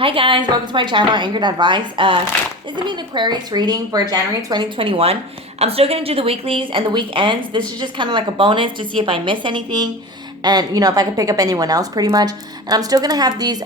Hi guys, welcome to my channel, Anchored Advice. This is going to be an Aquarius reading for January 2021. I'm still going to do the weeklies and the weekends. This is just kind of like a bonus to see if I miss anything and, if I can pick up anyone else pretty much. And I'm still going to have these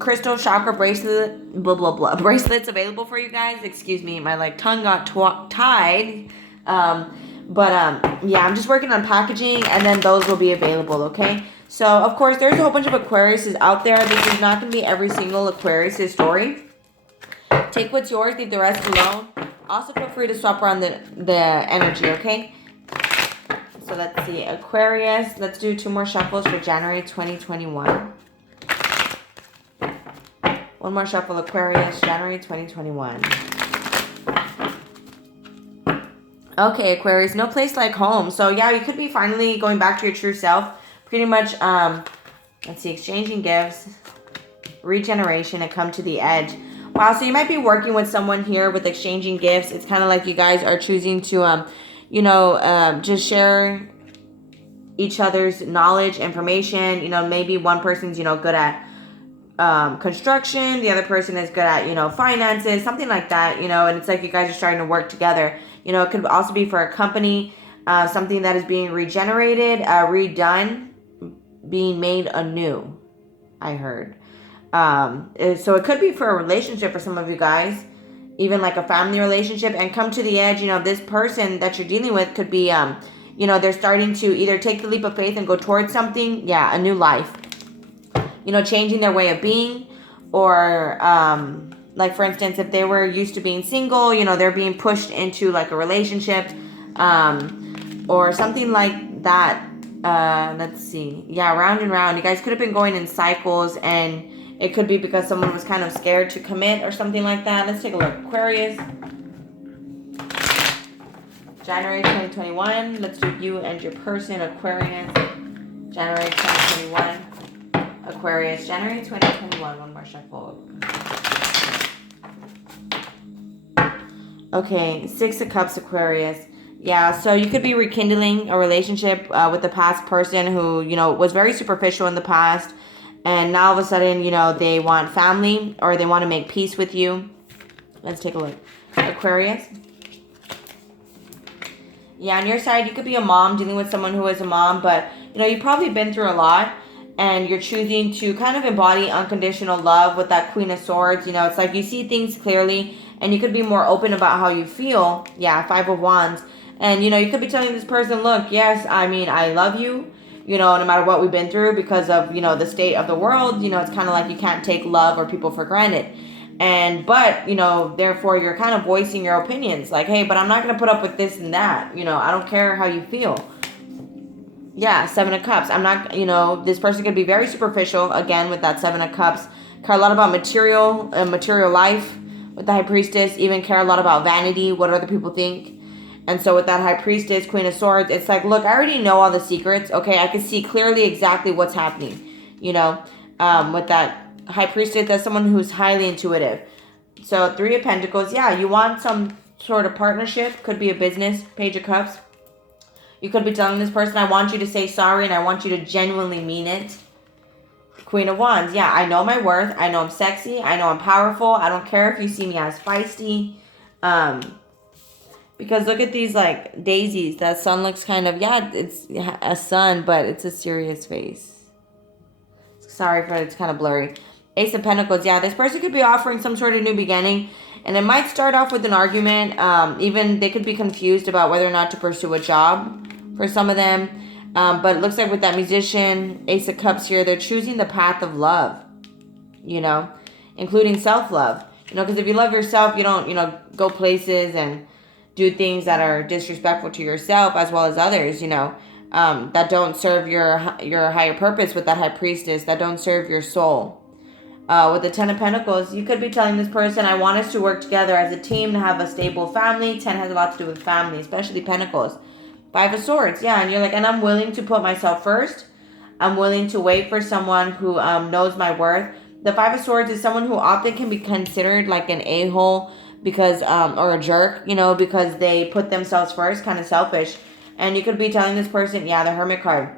crystal chakra bracelets available for you guys. Excuse me, my tongue got tied. Yeah, I'm just working on packaging and then those will be available, okay? So, of course, there's a whole bunch of Aquariuses out there. This is not going to be every single Aquarius' story. Take what's yours, leave the rest alone. Also, feel free to swap around the energy, okay? So, let's see. Aquarius. Let's do 2 more shuffles for January 2021. One more shuffle, Aquarius, January 2021. Okay, Aquarius, no place like home. So, yeah, you could be finally going back to your true self. Pretty much, let's see, exchanging gifts, regeneration, and come to the edge. Wow, so you might be working with someone here with exchanging gifts. It's kind of like you guys are choosing to, just share each other's knowledge, information. Maybe one person's, good at construction. The other person is good at, finances, something like that, and it's like you guys are starting to work together. It could also be for a company, something that is being regenerated, redone, being made anew, I heard. So it could be for a relationship for some of you guys, even like a family relationship, and come to the edge. This person that you're dealing with could be, they're starting to either take the leap of faith and go towards something. Yeah, a new life. Changing their way of being, or like for instance, if they were used to being single, they're being pushed into like a relationship, or something like that. Let's see. Yeah, round and round. You guys could have been going in cycles, and it could be because someone was kind of scared to commit or something like that. Let's take a look. Aquarius. January 2021. Let's do you and your person, Aquarius. January 2021. Aquarius. January 2021. One more shuffle. Okay, 6 of Cups, Aquarius. Yeah, so you could be rekindling a relationship with the past person who, was very superficial in the past. And now all of a sudden, they want family or they want to make peace with you. Let's take a look. Aquarius. Yeah, on your side, you could be a mom dealing with someone who is a mom. But, you've probably been through a lot. And you're choosing to kind of embody unconditional love with that Queen of Swords. It's like you see things clearly. And you could be more open about how you feel. Yeah, 5 of Wands. And, you could be telling this person, look, yes, I love you, no matter what we've been through because of, the state of the world. It's kind of like you can't take love or people for granted. But, therefore you're kind of voicing your opinions. Like, hey, but I'm not going to put up with this and that. I don't care how you feel. Yeah, 7 of Cups. I'm not, this person could be very superficial, again, with that 7 of Cups. Care a lot about material life with the High Priestess. Even care a lot about vanity, what other people think. And so with that High Priestess, Queen of Swords, it's like, look, I already know all the secrets. Okay, I can see clearly exactly what's happening. With that High Priestess, that's someone who's highly intuitive. So 3 of Pentacles, yeah, you want some sort of partnership. Could be a business. Page of Cups. You could be telling this person, I want you to say sorry and I want you to genuinely mean it. Queen of Wands, yeah, I know my worth. I know I'm sexy. I know I'm powerful. I don't care if you see me as feisty. Because look at these, like, daisies. That sun looks kind of, yeah, it's a sun, but it's a serious face. Sorry for it's kind of blurry. Ace of Pentacles, yeah, this person could be offering some sort of new beginning. And it might start off with an argument. Even they could be confused about whether or not to pursue a job for some of them. But it looks like with that musician, Ace of Cups here, they're choosing the path of love, including self-love. Because if you love yourself, you don't, go places and do things that are disrespectful to yourself as well as others, that don't serve your higher purpose with that High Priestess, that don't serve your soul. With the 10 of Pentacles, you could be telling this person, I want us to work together as a team to have a stable family. 10 has a lot to do with family, especially Pentacles. 5 of Swords, yeah, and you're like, and I'm willing to put myself first. I'm willing to wait for someone who knows my worth. The 5 of Swords is someone who often can be considered like an a-hole, because or a jerk, because they put themselves first, kind of selfish. And you could be telling this person, yeah, the Hermit card,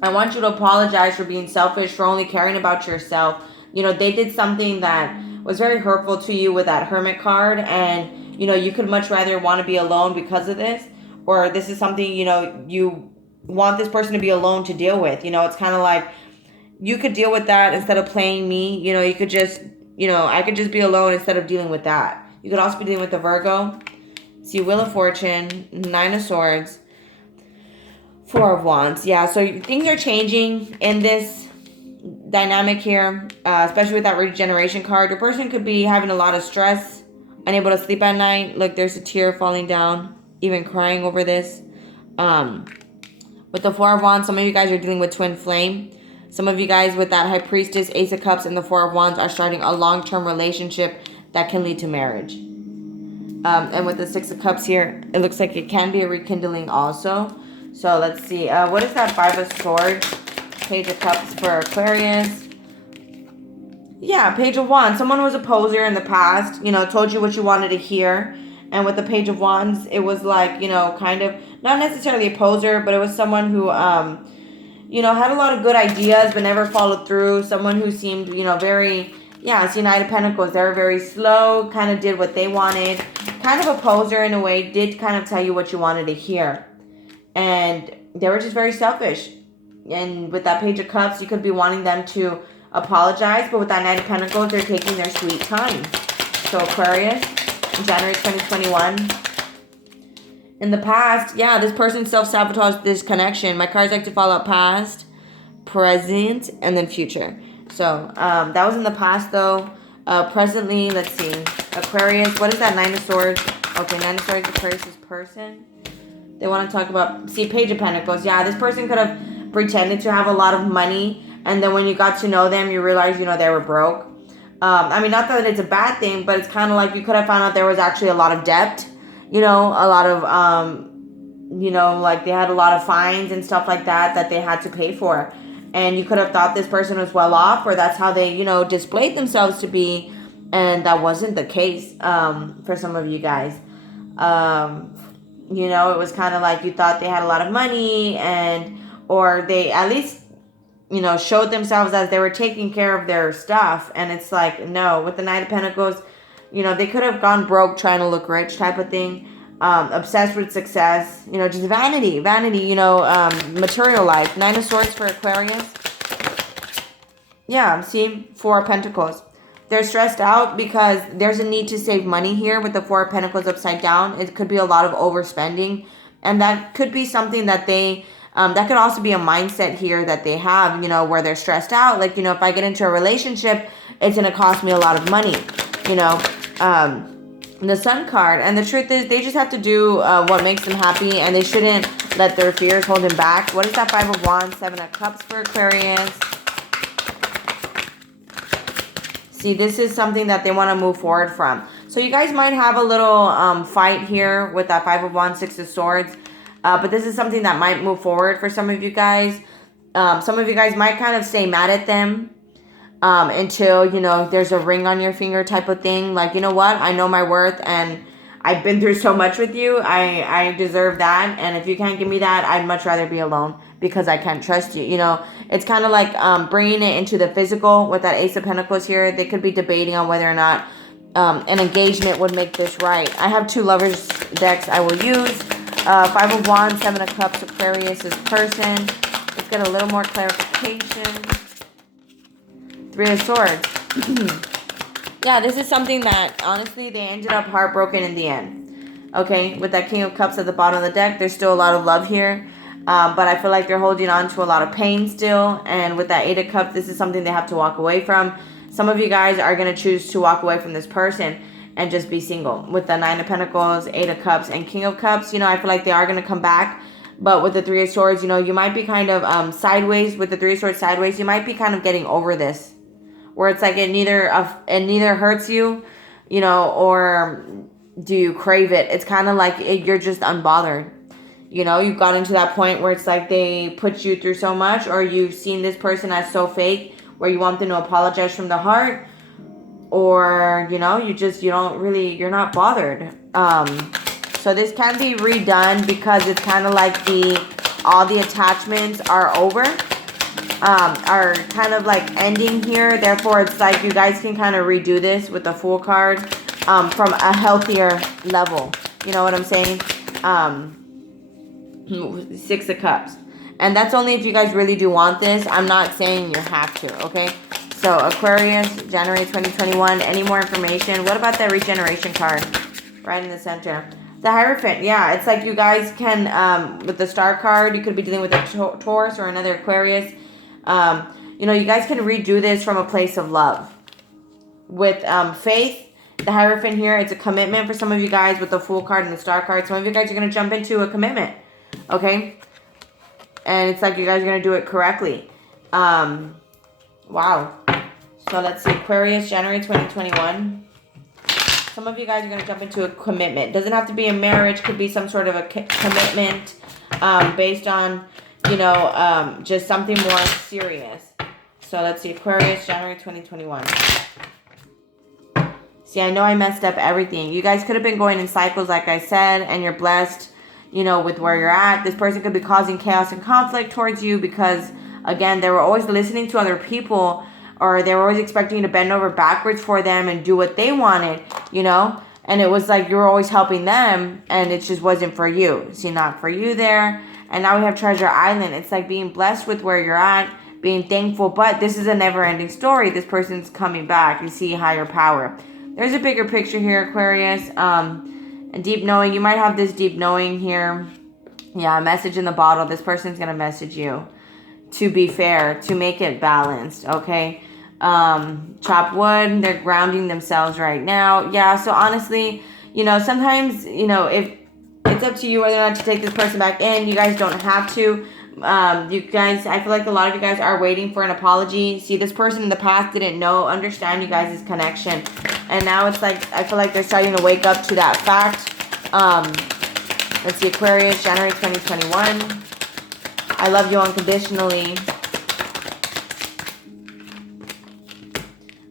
I want you to apologize for being selfish, for only caring about yourself. you know, they did something that was very hurtful to you with that Hermit card, and, you know, you could much rather want to be alone because of this, or this is something, you know, you want this person to be alone to deal with. You know, it's kind of like you could deal with that instead of playing me. You know, you could just, you know, I could just be alone instead of dealing with that. You could also be dealing with the Virgo. See, Wheel of Fortune, 9 of Swords, 4 of Wands. Yeah, so things are changing in this dynamic here, especially with that regeneration card. Your person could be having a lot of stress, unable to sleep at night. Look, there's a tear falling down, even crying over this. With the 4 of Wands, some of you guys are dealing with twin flame. Some of you guys with that High Priestess, Ace of Cups, and the 4 of Wands are starting a long-term relationship that can lead to marriage. And with the 6 of Cups here, it looks like it can be a rekindling also. So let's see. What is that 5 of Swords? Page of Cups for Aquarius. Yeah, Page of Wands. Someone was a poser in the past, you know, told you what you wanted to hear. And with the Page of Wands, it was like, you know, kind of, not necessarily a poser, but it was someone who, you know, had a lot of good ideas but never followed through. Someone who seemed, you know, very, yeah, see, Knight of Pentacles. They were very slow, kind of did what they wanted. Kind of a poser in a way, did kind of tell you what you wanted to hear. And they were just very selfish. And with that Page of Cups, you could be wanting them to apologize. But with that Knight of Pentacles, they're taking their sweet time. So Aquarius, January 2021. In the past, yeah, this person self-sabotaged this connection. My cards like to follow up past, present, and then future. So that was in the past, though. Presently, let's see. Aquarius, what is that 9 of Swords? Okay, 9 of Swords, Aquarius' person. They want to talk about, see, Page of Pentacles. Yeah, this person could have pretended to have a lot of money, and then when you got to know them, you realized, you know, they were broke. I mean, not that it's a bad thing, but it's kind of like you could have found out there was actually a lot of debt, you know, a lot of, you know, like they had a lot of fines and stuff like that that they had to pay for. And you could have thought this person was well off, or that's how they, you know, displayed themselves to be. And that wasn't the case for some of you guys. You know, it was kind of like you thought they had a lot of money, and or they at least, you know, showed themselves as they were taking care of their stuff. And it's like, no, with the Knight of Pentacles, you know, they could have gone broke trying to look rich type of thing. Obsessed with success, you know, just vanity, you know, material life. 9 of Swords for Aquarius. Yeah, see, 4 of Pentacles. They're stressed out because there's a need to save money here with the 4 of Pentacles upside down. It could be a lot of overspending. And that could be something that they, that could also be a mindset here that they have, you know, where they're stressed out. Like, you know, if I get into a relationship, it's going to cost me a lot of money, you know. The Sun card. And the truth is, they just have to do what makes them happy, and they shouldn't let their fears hold them back. What is that 5 of Wands, 7 of Cups for Aquarius? See, this is something that they want to move forward from. So you guys might have a little fight here with that 5 of Wands, 6 of Swords. But this is something that might move forward for some of you guys. Some of you guys might kind of stay mad at them until, you know, there's a ring on your finger type of thing. Like, you know what? I know my worth, and I've been through so much with you. I deserve that. And if you can't give me that, I'd much rather be alone because I can't trust you. You know, it's kind of like bringing it into the physical with that Ace of Pentacles here. They could be debating on whether or not an engagement would make this right. I have 2 Lovers decks I will use. 5 of Wands, 7 of Cups, Aquarius' person. Let's get a little more clarification. 3 of Swords. Yeah, this is something that, honestly, they ended up heartbroken in the end. Okay, with that King of Cups at the bottom of the deck, there's still a lot of love here. But I feel like they're holding on to a lot of pain still. And with that 8 of Cups, this is something they have to walk away from. Some of you guys are going to choose to walk away from this person and just be single. With the 9 of Pentacles, 8 of Cups, and King of Cups, you know, I feel like they are going to come back. But with the 3 of Swords, you know, you might be kind of sideways. With the 3 of Swords sideways, you might be kind of getting over this. Where it's like it neither hurts you, you know, or do you crave it. It's kind of like you're just unbothered. You know, you've gotten to that point where it's like they put you through so much, or you've seen this person as so fake where you want them to apologize from the heart, or, you know, you're not bothered. So this can be redone because it's kind of like all the attachments are over. are kind of like ending here. Therefore, it's like you guys can kind of redo this with the Fool card from a healthier level. You know what I'm saying? 6 of Cups. And that's only if you guys really do want this. I'm not saying you have to, okay? So, Aquarius, January 2021. Any more information? What about that regeneration card? Right in the center. The Hierophant. Yeah, it's like you guys can, with the Star card, you could be dealing with a Taurus or another Aquarius. You know, you guys can redo this from a place of love. With faith, the Hierophant here, it's a commitment for some of you guys with the Fool card and the Star card. Some of you guys are going to jump into a commitment, okay? And it's like you guys are going to do it correctly. Wow. So let's see. Aquarius, January 2021. Some of you guys are going to jump into a commitment. Doesn't have to be a marriage. Could be some sort of a commitment based on, you know, just something more serious. So let's see. Aquarius, January 2021. See, I know I messed up everything. You guys could have been going in cycles, like I said, and you're blessed, you know, with where you're at. This person could be causing chaos and conflict towards you because, again, they were always listening to other people, or they were always expecting you to bend over backwards for them and do what they wanted, you know? And it was like you were always helping them, and it just wasn't for you. See, not for you there. And now we have Treasure Island. It's like being blessed with where you're at, being thankful, but this is a never-ending story. This person's coming back. You see higher power. There's a bigger picture here, Aquarius. And deep knowing. You might have this deep knowing here. Yeah, a message in the bottle. This person's going to message you. To be fair. To make it balanced. Okay. Chop wood. They're grounding themselves right now. Yeah, so honestly, you know, sometimes, you know, if it's up to you whether or not to take this person back in. You guys don't have to. You guys, I feel like a lot of you guys are waiting for an apology. See, this person in the past didn't understand you guys' connection. And now it's like, I feel like they're starting to wake up to that fact. Let's see, Aquarius, January 2021. I love you unconditionally.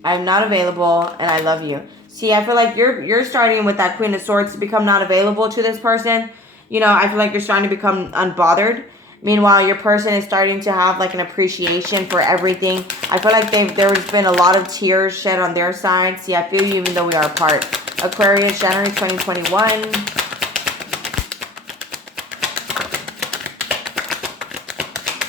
I'm not available, and I love you. See, I feel like you're starting with that Queen of Swords to become not available to this person. You know, I feel like you're starting to become unbothered. Meanwhile, your person is starting to have like an appreciation for everything. I feel like there's been a lot of tears shed on their side. See, I feel you even though we are apart. Aquarius, January 2021.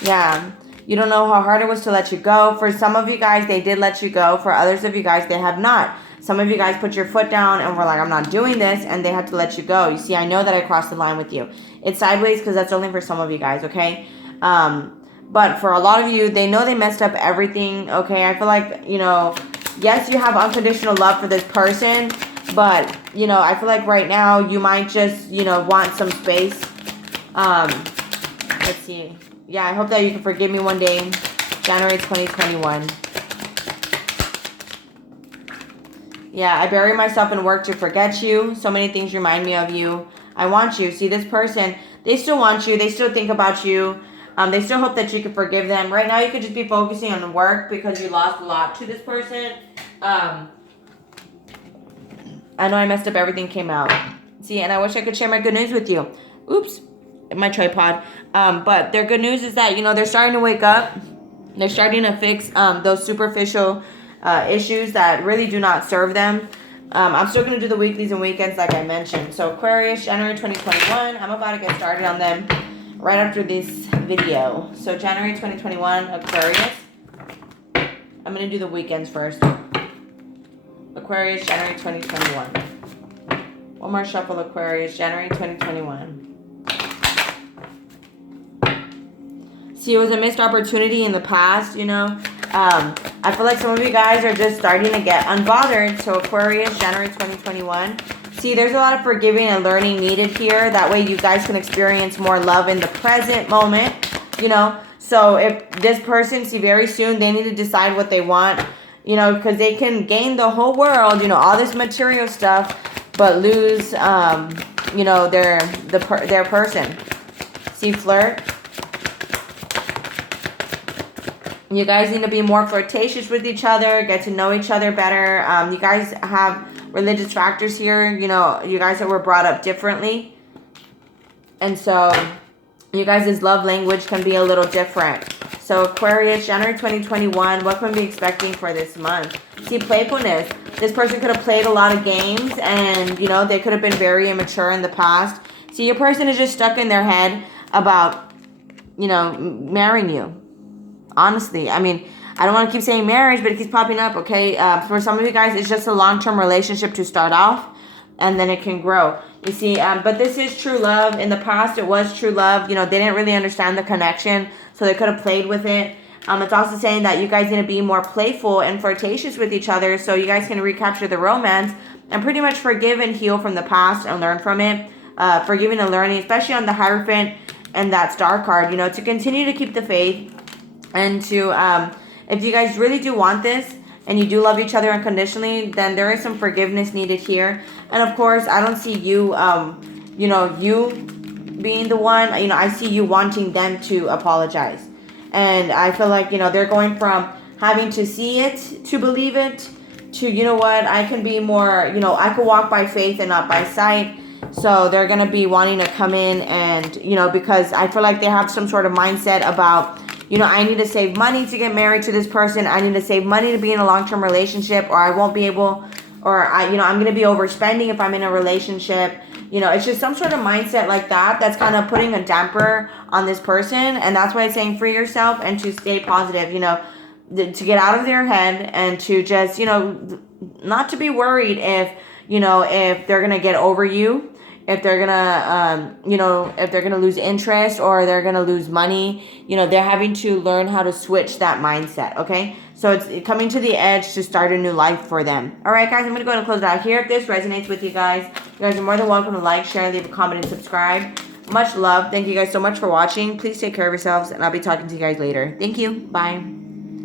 Yeah. You don't know how hard it was to let you go. For some of you guys, they did let you go. For others of you guys, they have not. Some of you guys put your foot down and were like, I'm not doing this. And they had to let you go. You see, I know that I crossed the line with you. It's sideways because that's only for some of you guys, okay? But for a lot of you, they know they messed up everything, okay? I feel like, you know, yes, you have unconditional love for this person. But, you know, I feel like right now you might just, you know, want some space. Let's see. Yeah, I hope that you can forgive me one day. January 2021. Yeah, I bury myself in work to forget you. So many things remind me of you. I want you. See, this person, they still want you. They still think about you. They still hope that you can forgive them. Right now, you could just be focusing on work because you lost a lot to this person. I know I messed up. Everything came out. See, and I wish I could share my good news with you. Oops. My tripod. But their good news is that, you know, they're starting to wake up. They're starting to fix those superficial issues that really do not serve them. I'm still going to do the weeklies and weekends like I mentioned. So Aquarius, January 2021. I'm about to get started on them right after this video. So January 2021, Aquarius. I'm going to do the weekends first. Aquarius, January 2021. One more shuffle, Aquarius, January 2021. See, it was a missed opportunity in the past, you know. I feel like some of you guys are just starting to get unbothered. So Aquarius, January 2021. See, there's a lot of forgiving and learning needed here. That way you guys can experience more love in the present moment, you know. So if this person, see, very soon, they need to decide what they want, you know, because they can gain the whole world, you know, all this material stuff, but lose, you know, their person. See, flirt. You guys need to be more flirtatious with each other, get to know each other better. You guys have religious factors here. You know, you guys that were brought up differently. And so you guys' love language can be a little different. So Aquarius, January 2021, what can we be expecting for this month? See, playfulness. This person could have played a lot of games and, you know, they could have been very immature in the past. See, your person is just stuck in their head about, you know, marrying you. Honestly, I mean, I don't want to keep saying marriage, but it keeps popping up, okay? For some of you guys, it's just a long-term relationship to start off, and then it can grow. You see, but this is true love. In the past, it was true love. You know, they didn't really understand the connection, so they could have played with it. It's also saying that you guys need to be more playful and flirtatious with each other so you guys can recapture the romance and pretty much forgive and heal from the past and learn from it. Forgiving and learning, especially on the Hierophant and that Star card, you know, to continue to keep the faith and to, if you guys really do want this and you do love each other unconditionally, then there is some forgiveness needed here. And of course, I don't see you, you know, you being the one, you know, I see you wanting them to apologize. And I feel like, you know, they're going from having to see it to believe it to, you know what, I can be more, you know, I can walk by faith and not by sight. So they're going to be wanting to come in and, you know, because I feel like they have some sort of mindset about, you know, I need to save money to get married to this person. I need to save money to be in a long-term relationship, or I won't be able, or you know, I'm going to be overspending if I'm in a relationship. You know, it's just some sort of mindset like that that's kind of putting a damper on this person. And that's why it's saying free yourself and to stay positive, you know, to get out of their head and to just, you know, not to be worried if, you know, if they're going to get over you, if they're going to, you know, if they're going to lose interest or they're going to lose money. You know, they're having to learn how to switch that mindset, okay? So it's coming to the edge to start a new life for them. All right, guys, I'm going to go ahead and close it out here. If this resonates with you guys are more than welcome to like, share, leave a comment, and subscribe. Much love. Thank you guys so much for watching. Please take care of yourselves, and I'll be talking to you guys later. Thank you. Bye.